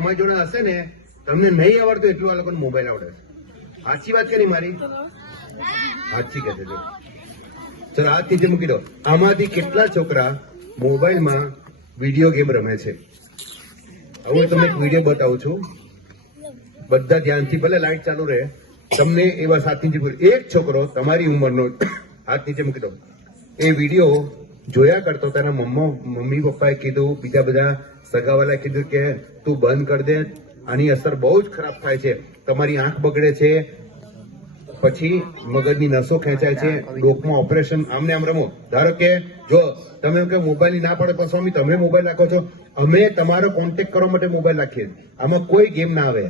તમારી જોડે હશે ને, તમને નહીં આવડતું એટલું આ લોકોને મોબાઈલ આવડે છે. સાચી વાત કરી મારી? સાચી કહે છે. ચલો હાથ નીચે મૂકી દો. આમાંથી કેટલા છોકરા મોબાઈલમાં વિડીયો ગેમ રમે છે? હવે તમને એક વિડીયો બતાવું છું, બધા ધ્યાનથી, ભલે લાઈટ ચાલુ રહે, તમને એવા હાથ નીચે મૂકી. એક છોકરો તમારી ઉંમરનો, હાથ નીચે મૂકી દો, એ વિડીયો જોયા કરતો, તેના મમ્મી પપ્પાએ કીધું, બીજા બધા સગાવાલાએ કીધું કે તું બંધ કરી દે, આની અસર બહુ જ ખરાબ થાય છે, તમારી આંખ બગડે છે, પછી મગજની નસો ખેંચાય છે, ડોકમાં ઓપરેશન, આમને આમ રમો. ધારો કે જો તમે એમ કે મોબાઈલ ના પડે તો સ્વામી તમે મોબાઈલ રાખો છો, અમે તમારો કોન્ટેક્ટ કરવા માટે મોબાઈલ રાખીએ, આમાં કોઈ ગેમ ના આવે,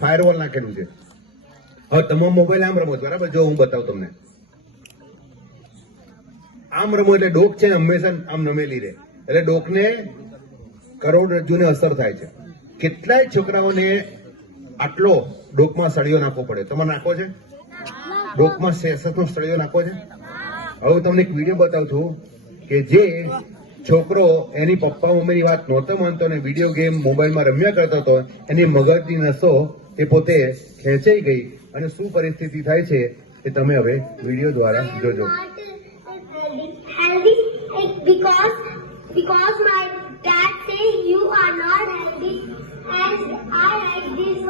ફાયરવોલ નાખેલું છે. હવે તમે મોબાઈલ આમ રમો છો, બરાબર? જો હું બતાવું તમને, આમ રમો એટલે ડોક છે હંમેશા આમ નમેલી રહે, એટલે ડોકને કરોડરજ્જુને અસર થાય છે. કેટલાય છોકરાઓને આટલો ડોકમાં સળિયો નાખવો પડે. તમારે નાખવો છે? ડોકમાં સેસનો સળિયો નાખવો છે? હવે તમને એક વિડીયો બતાવું છું કે જે છોકરો એની પપ્પા મમ્મીની વાત નહોતો માનતો અને વિડીયો ગેમ મોબાઈલમાં રમ્યા કરતો હતો, એની મગજની નસો એ પોતે ખેંચાઈ ગઈ અને શું પરિસ્થિતિ થાય છે એ તમે હવે વિડીયો દ્વારા જોજો. Because my dad says you are not healthy, and I like this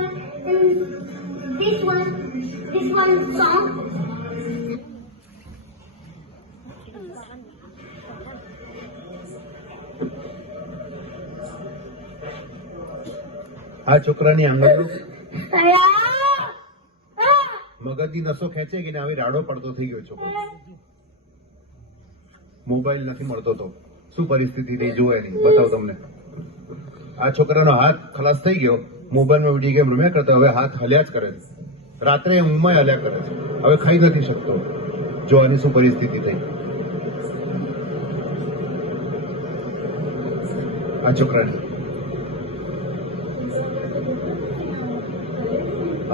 one song. આ છોકરાની આંગળીઓ મગજની નસો ખેંચે કે હવે રાડો પડતો થઈ ગયો છોકરો, મોબાઈલ નથી મળતો તો શું પરિસ્થિતિ થઈ જુઓ એની, બતાવો તમને. આ છોકરાનો હાથ ખલાસ થઈ ગયો, મોબાઈલમાં વિડીયો ગેમ રમ્યા કરતો, હવે હાથ હલ્યા જ કરે છે, રાત્રે ઊંઘમાં હલ્યા કરે છે, હવે ખાઈ નથી શકતો. જો આની શું પરિસ્થિતિ થઈ આ છોકરાની.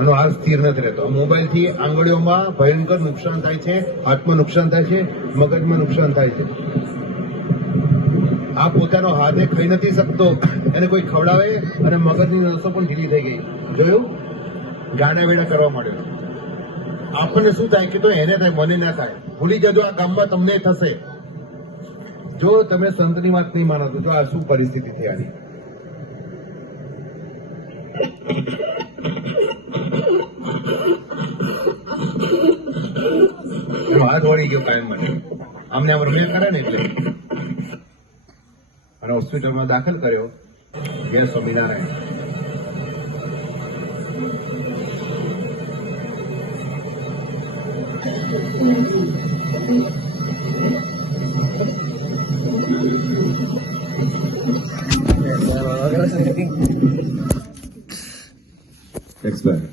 આનો હાથ સ્થિર નથી રહેતો. મોબાઈલ થી આંગળીઓમાં ભયંકર નુકસાન થાય છે, હાથમાં નુકસાન થાય છે, મગજમાં નુકસાન થાય છે. આ પોતાનો હાથે ખાઈ નથી શકતો, એને કોઈ ખવડાવે અને મગજની નસો પણ ઢીલી થઈ ગઈ. જોયું? ગાડા વેડા કરવા માંડ્યો. આપણને શું થાય કે તો એને થાય, મને ના થાય. ભૂલી જજો, આ ગામમાં તમને થશે જો તમે સંતની વાત નહીં માનો તો. જો આ શું પરિસ્થિતિ થઈ આની. હાથ વળી ગયો કાયમ માટે, આમને આમ રમ્યા કરે ને એટલે. અને હોસ્પિટલમાં દાખલ કર્યો. જય સ્વામિનારાયણ. Expert.